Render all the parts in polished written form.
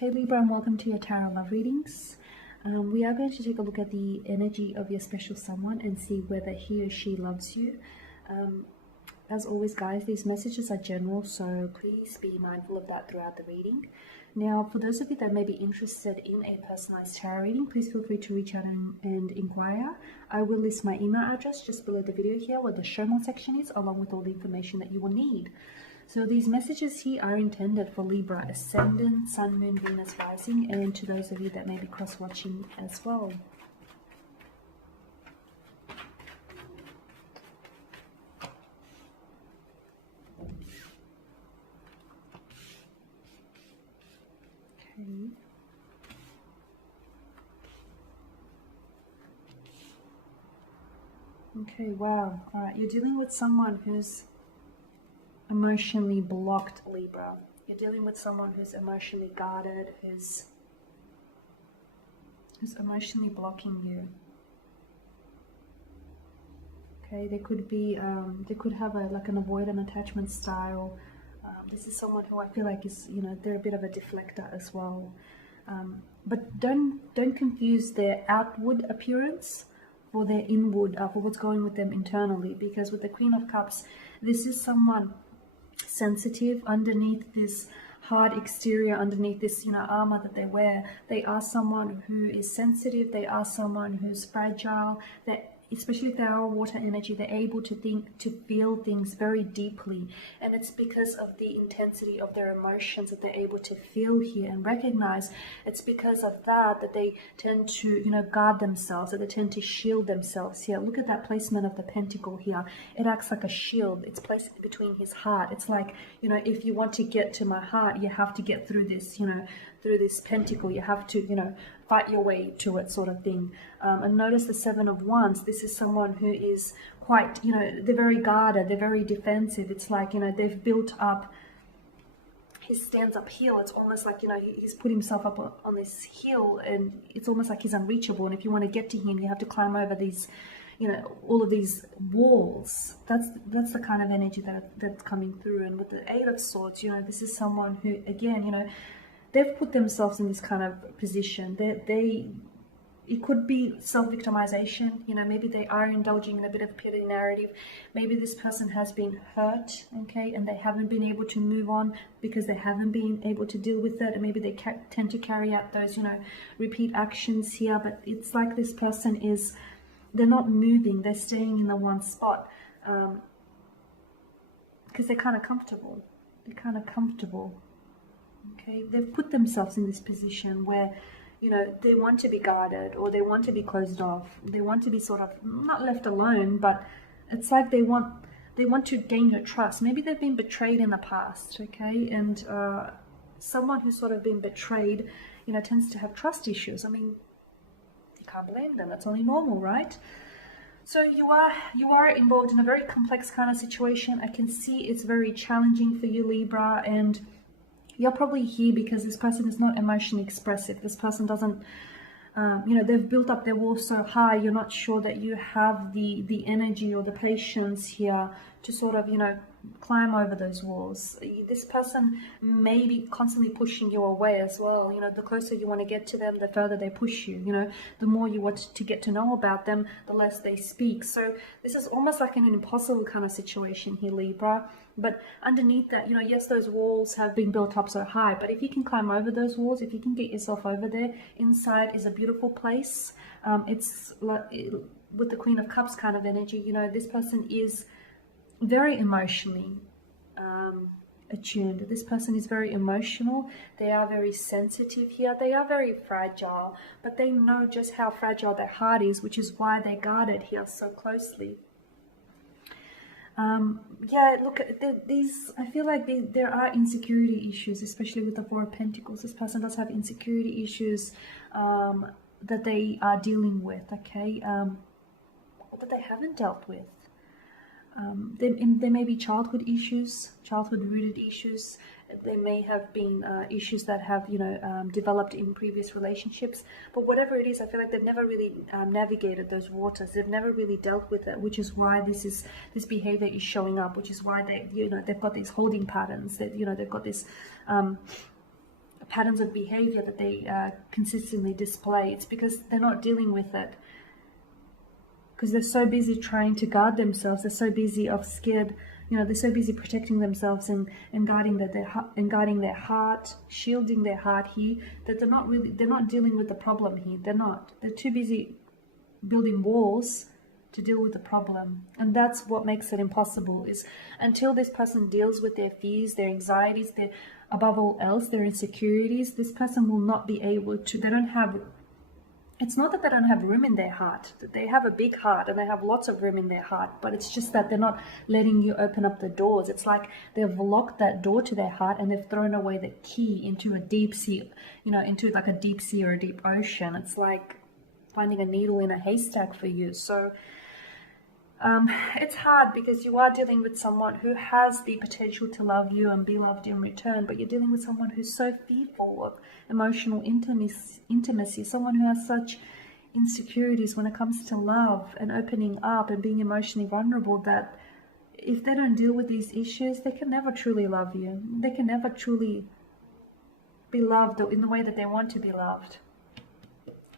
Hey Libra, and welcome to your Tarot Love Readings. We are going to take a look at the energy of your special someone and see whether he or she loves you. As always, guys, these messages are general, so please be mindful of that throughout the reading. Now, for those of you that may be interested in a personalized tarot reading, please feel free to reach out and inquire. I will list my email address just below the video here where the show more section is, along with all the information that you will need. So these messages here are intended for Libra, Ascendant, Sun, Moon, Venus, Rising, and to those of you that may be cross-watching as well. Okay, wow. All right, you're dealing with someone who's emotionally blocked, Libra. You're dealing with someone who's emotionally guarded, who's emotionally blocking you. Okay, they could be, they could have like an avoidant attachment style. This is someone who I feel like is, you know, they're a bit of a deflector as well. But don't confuse their outward appearance for their inward, for what's going with them internally. Because with the Queen of Cups, this is someone sensitive underneath this hard exterior, underneath this, you know, armor that they wear. They are someone who is sensitive. They are someone who's fragile. That, especially if they are water energy, they're able to think, to feel things very deeply. And it's because of the intensity of their emotions that they're able to feel here and recognize. It's because of that that they tend to, you know, guard themselves, that they tend to shield themselves here. Look at that placement of the pentacle here. It acts like a shield. It's placed between his heart. It's like, you know, if you want to get to my heart, you have to get through this, you know, through this pentacle. You have to, you know, fight your way to it, sort of thing. And notice the Seven of Wands. This is someone who is quite, you know, they're very guarded, they're very defensive. It's like, you know, they've built up, he stands up hill. It's almost like, you know, he's put himself up on this hill, and it's almost like he's unreachable. And if you want to get to him, you have to climb over these, you know, all of these walls. That's the kind of energy that's coming through. And with the Eight of Swords, you know, this is someone who, again, you know, they've put themselves in this kind of position. It could be self-victimization. You know, maybe they are indulging in a bit of pity narrative. Maybe this person has been hurt, okay, and they haven't been able to move on because they haven't been able to deal with it. And maybe they tend to carry out those, you know, repeat actions here. But it's like this person is, they're not moving. They're staying in the one spot because they're kind of comfortable. They're kind of comfortable. Okay, they've put themselves in this position where, you know, they want to be guarded, or they want to be closed off. They want to be sort of not left alone, but it's like they want to gain your trust. Maybe they've been betrayed in the past, okay? And someone who's sort of been betrayed, you know, tends to have trust issues. I mean, you can't blame them. That's only normal, right? So you are involved in a very complex kind of situation. I can see it's very challenging for you, Libra, and you're probably here because this person is not emotionally expressive. This person doesn't, you know, they've built up their walls so high, you're not sure that you have the energy or the patience here to sort of, you know, climb over those walls. This person may be constantly pushing you away as well. You know, the closer you want to get to them, the further they push you. You know, the more you want to get to know about them, the less they speak. So this is almost like an impossible kind of situation here, Libra. But underneath that, you know, yes, those walls have been built up so high, but if you can climb over those walls, if you can get yourself over there, inside is a beautiful place. It's like with the Queen of Cups kind of energy, you know, this person is very emotionally attuned. This person is very emotional. They are very sensitive here. They are very fragile, but they know just how fragile their heart is, which is why they guard it here so closely. Yeah, look, these, I feel like there are insecurity issues, especially with the Four of Pentacles. This person does have insecurity issues that they are dealing with, okay, that they haven't dealt with. There may be childhood issues, childhood-rooted issues. There may have been issues that have, you know, developed in previous relationships. But whatever it is, I feel like they've never really navigated those waters. They've never really dealt with it, which is why this behavior is showing up. Which is why they, you know, they've got these holding patterns. That, you know, they've got this patterns of behavior that they consistently display. It's because they're not dealing with it. Because they're so busy trying to guard themselves. They're so busy of scared, they're so busy protecting themselves and guarding their heart, shielding their heart here, that they're not dealing with the problem here. They're too busy building walls to deal with the problem. And that's what makes it impossible, is until this person deals with their fears, their anxieties, above all else, their insecurities, this person will not be able to, it's not that they don't have room in their heart. They have a big heart and they have lots of room in their heart, but it's just that they're not letting you open up the doors. It's like they've locked that door to their heart and they've thrown away the key into a deep sea, into like a deep sea or a deep ocean. It's like finding a needle in a haystack for you. So it's hard because you are dealing with someone who has the potential to love you and be loved in return, but you're dealing with someone who's so fearful of emotional intimacy, someone who has such insecurities when it comes to love and opening up and being emotionally vulnerable, that if they don't deal with these issues, they can never truly love you. They can never truly be loved in the way that they want to be loved.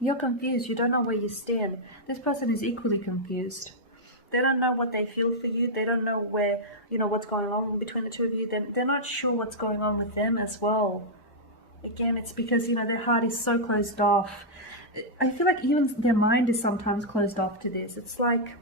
You're confused. You don't know where you stand. This person is equally confused. They don't know what they feel for you. They don't know where, what's going on between the two of you. They're not sure what's going on with them as well. Again, it's because, their heart is so closed off. I feel like even their mind is sometimes closed off to this. It's like,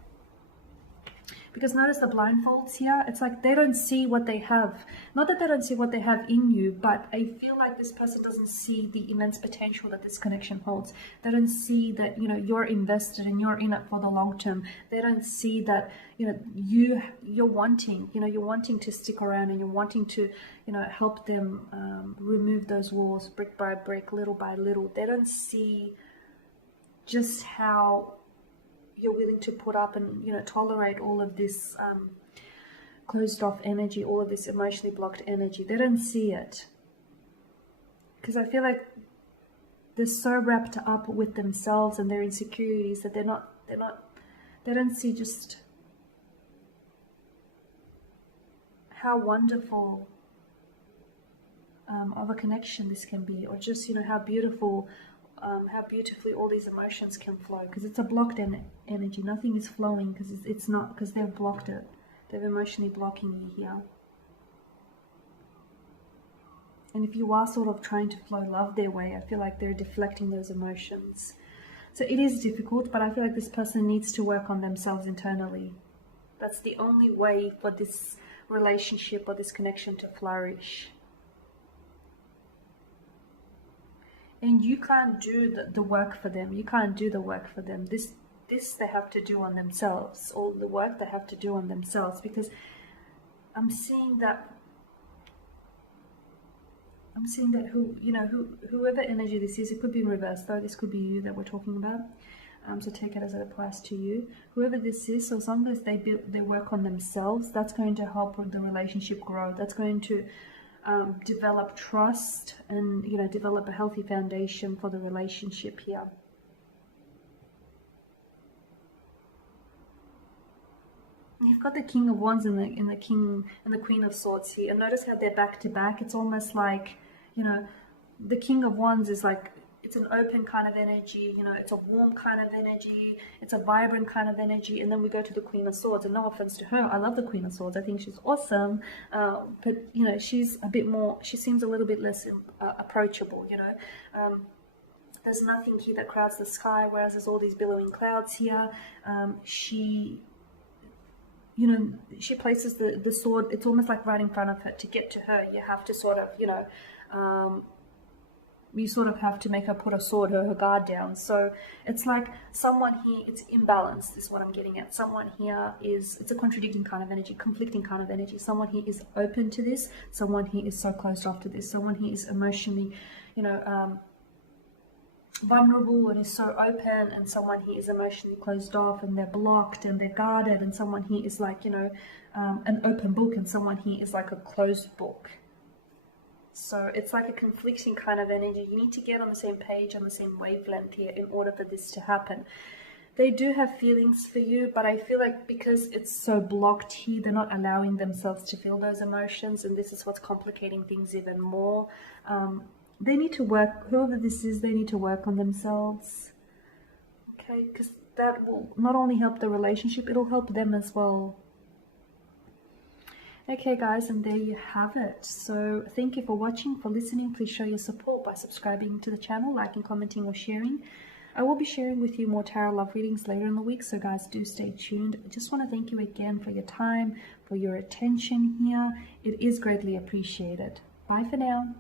because notice the blindfolds here. It's like they don't see what they have. Not that they don't see what they have in you, but I feel like this person doesn't see the immense potential that this connection holds. They don't see that, you're invested and you're in it for the long term. They don't see that, you're wanting to stick around and you're wanting to, help them remove those walls brick by brick, little by little. They don't see just how you're willing to put up and tolerate all of this closed off energy, all of this emotionally blocked energy. They don't see it because I feel like they're so wrapped up with themselves and their insecurities that they don't see just how wonderful of a connection this can be, or just how beautifully all these emotions can flow, because it's a blocked energy. Nothing is flowing because it's not, because they've blocked it. They're emotionally blocking you here. And if you are sort of trying to flow love their way, I feel like they're deflecting those emotions. So it is difficult, but I feel like this person needs to work on themselves internally. That's the only way for this relationship or this connection to flourish. And you can't do the work for them. You can't do the work for them. This they have to do on themselves. All the work they have to do on themselves. Because I'm seeing that whoever energy this is, it could be in reverse though. This could be you that we're talking about. So take it as it applies to you. Whoever this is, so as long as they work on themselves, that's going to help the relationship grow. That's going to develop trust and develop a healthy foundation for the relationship here. You've got the King of Wands and the King and the Queen of Swords here, and notice how they're back to back. It's almost like the King of Wands is like, it's an open kind of energy, it's a warm kind of energy, it's a vibrant kind of energy. And then we go to the Queen of Swords, and no offense to her, I love the Queen of Swords, I think she's awesome, but she's a bit more, she seems a little bit less approachable. There's nothing here that crowds the sky, whereas there's all these billowing clouds here. She places the sword, it's almost like right in front of her. To get to her, you have to sort of, you sort of have to make her put her guard down. So it's like someone here, it's imbalanced is what I'm getting at. Someone here it's a contradicting kind of energy, conflicting kind of energy. Someone here is open to this. Someone here is so closed off to this. Someone here is emotionally, vulnerable and is so open, and someone here is emotionally closed off and they're blocked and they're guarded, and someone here is like, an open book, and someone here is like a closed book. So it's like a conflicting kind of energy. You need to get on the same page, on the same wavelength here in order for this to happen. They do have feelings for you, but I feel like because it's so blocked here, they're not allowing themselves to feel those emotions, and this is what's complicating things even more. they need to work, whoever this is, they need to work on themselves. Okay, because that will not only help the relationship, it'll help them as well. Okay guys, and there you have it. So thank you for watching, for listening. Please show your support by subscribing to the channel, liking, commenting or sharing. I will be sharing with you more tarot love readings later in the week, so guys, do stay tuned. I just want to thank you again for your time, for your attention here. It is greatly appreciated. Bye for now.